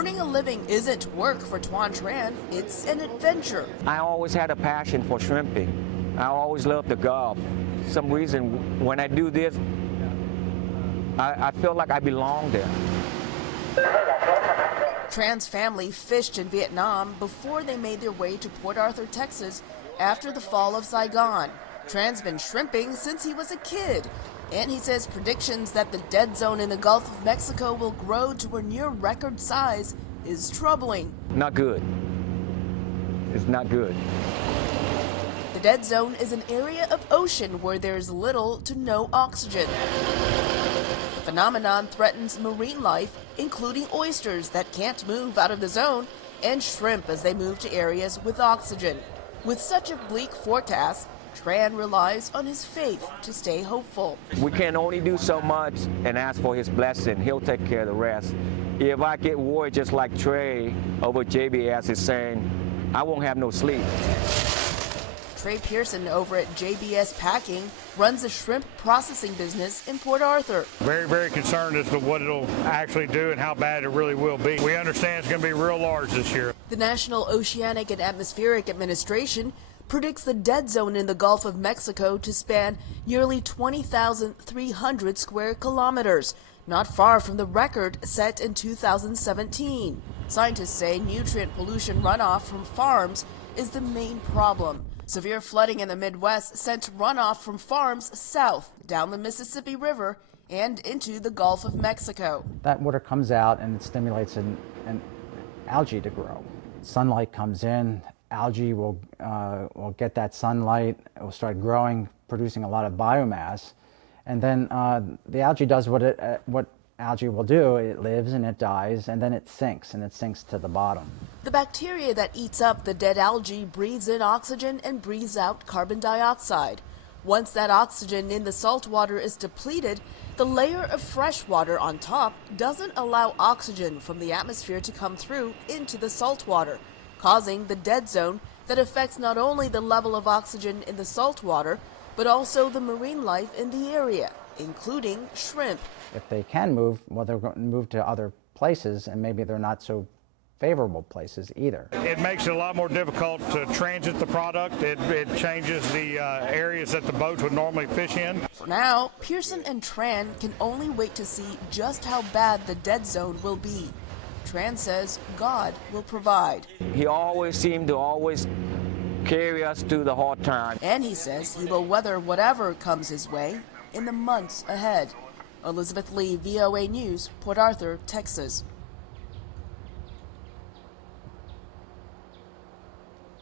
Earning a living isn't work for Tuan Tran, it's an adventure. I always had a passion for shrimping. I always loved the Gulf. For some reason, when I do this, I feel like I belong there. Tran's family fished in Vietnam before they made their way to Port Arthur, Texas after the fall of Saigon. Tran's been shrimping since he was a kid, and he says predictions that the dead zone in the Gulf of Mexico will grow to a near record size is troubling. Not good. It's not good. The dead zone is an area of ocean where there's little to no oxygen. The phenomenon threatens marine life, including oysters that can't move out of the zone and shrimp as they move to areas with oxygen. With such a bleak forecast, Tran relies on his faith to stay hopeful. We can only do so much and ask for his blessing. He'll take care of the rest. If I get worried just like Trey over JBS is saying, I won't have no sleep. Trey Pearson over at JBS Packing runs a shrimp processing business in Port Arthur. Very, very concerned as to what it'll actually do and how bad it really will be. We understand it's going to be real large this year. The National Oceanic and Atmospheric Administration predicts the dead zone in the Gulf of Mexico to span nearly 20,300 square kilometers, not far from the record set in 2017. Scientists say nutrient pollution runoff from farms is the main problem. Severe flooding in the Midwest sent runoff from farms south down the Mississippi River and into the Gulf of Mexico. That water comes out and it stimulates an algae to grow. Sunlight comes in, algae will get that sunlight, it will start growing, producing a lot of biomass, and then the algae does what algae will do. It lives and it dies, and then it sinks to the bottom. The bacteria that eats up the dead algae breathes in oxygen and breathes out carbon dioxide. Once that oxygen in the salt water is depleted, the layer of fresh water on top doesn't allow oxygen from the atmosphere to come through into the salt water, causing the dead zone that affects not only the level of oxygen in the salt water, but also the marine life in the area, including shrimp. If they can move, well, they're going to move to other places, and maybe they're not so favorable places either. It makes it a lot more difficult to transit the product. It changes the areas that the boats would normally fish in. For now, Pearson and Tran can only wait to see just how bad the dead zone will be. Tran says God will provide. He always seemed to carry us through the hard time. And he says he will weather whatever comes his way in the months ahead. Elizabeth Lee, VOA News, Port Arthur, Texas.